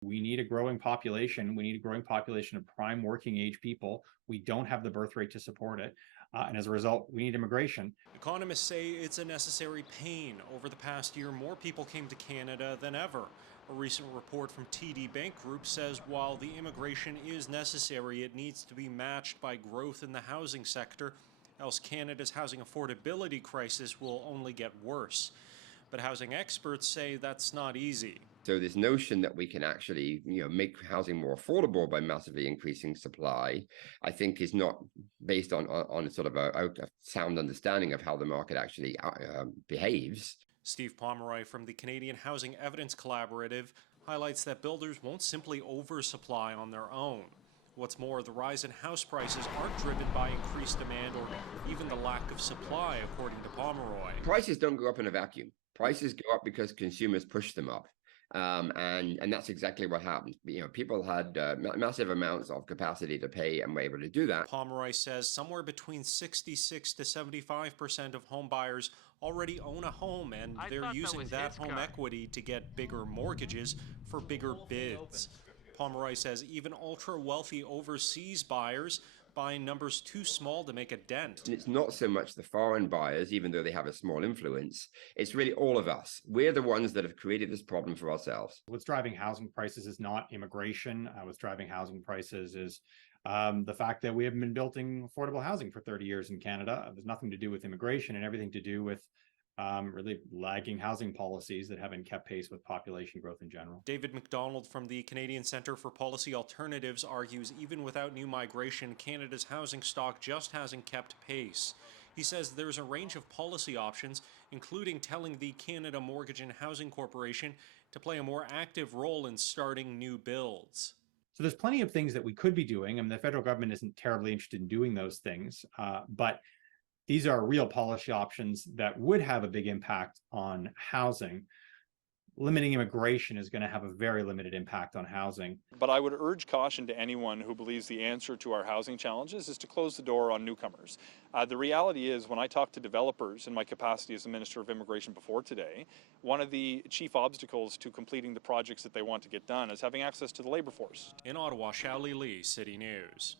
We need a growing population. We need a growing population of prime working age people. We don't have the birth rate to support it. And as a result, we need immigration. Economists say it's a necessary pain. Over the past year, more people came to Canada than ever. A recent report from TD Bank Group says while the immigration is necessary, it needs to be matched by growth in the housing sector, else Canada's housing affordability crisis will only get worse. But housing experts say that's not easy. So this notion that we can actually, make housing more affordable by massively increasing supply, I think is not based on sort of a sound understanding of how the market actually behaves. Steve Pomeroy from the Canadian Housing Evidence Collaborative highlights that builders won't simply oversupply on their own. What's more, the rise in house prices aren't driven by increased demand or even the lack of supply, according to Pomeroy. Prices don't go up in a vacuum. Prices go up because consumers push them up. And that's exactly what happened. People had massive amounts of capacity to pay and were able to do that. Pomeroy says somewhere between 66 to 75% of home buyers already own a home, and they're using that home equity to get bigger mortgages for bigger bids. Pomeroy says even ultra-wealthy overseas buyers buying numbers too small to make a dent. And it's not so much the foreign buyers, even though they have a small influence. It's really all of us. We're the ones that have created this problem for ourselves. What's driving housing prices is not immigration. What's driving housing prices is the fact that we haven't been building affordable housing for 30 years in Canada. There's nothing to do with immigration and everything to do with really lagging housing policies that haven't kept pace with population growth in general. David McDonald from the Canadian Centre for Policy Alternatives argues even without new migration, Canada's housing stock just hasn't kept pace. He says there's a range of policy options, including telling the Canada Mortgage and Housing Corporation to play a more active role in starting new builds. So there's plenty of things that we could be doing. I mean, the federal government isn't terribly interested in doing those things, but these are real policy options that would have a big impact on housing. Limiting immigration is going to have a very limited impact on housing. But I would urge caution to anyone who believes the answer to our housing challenges is to close the door on newcomers. The reality is, when I talk to developers in my capacity as the Minister of Immigration before today, one of the chief obstacles to completing the projects that they want to get done is having access to the labor force. In Ottawa, Xiaoli Li, City News.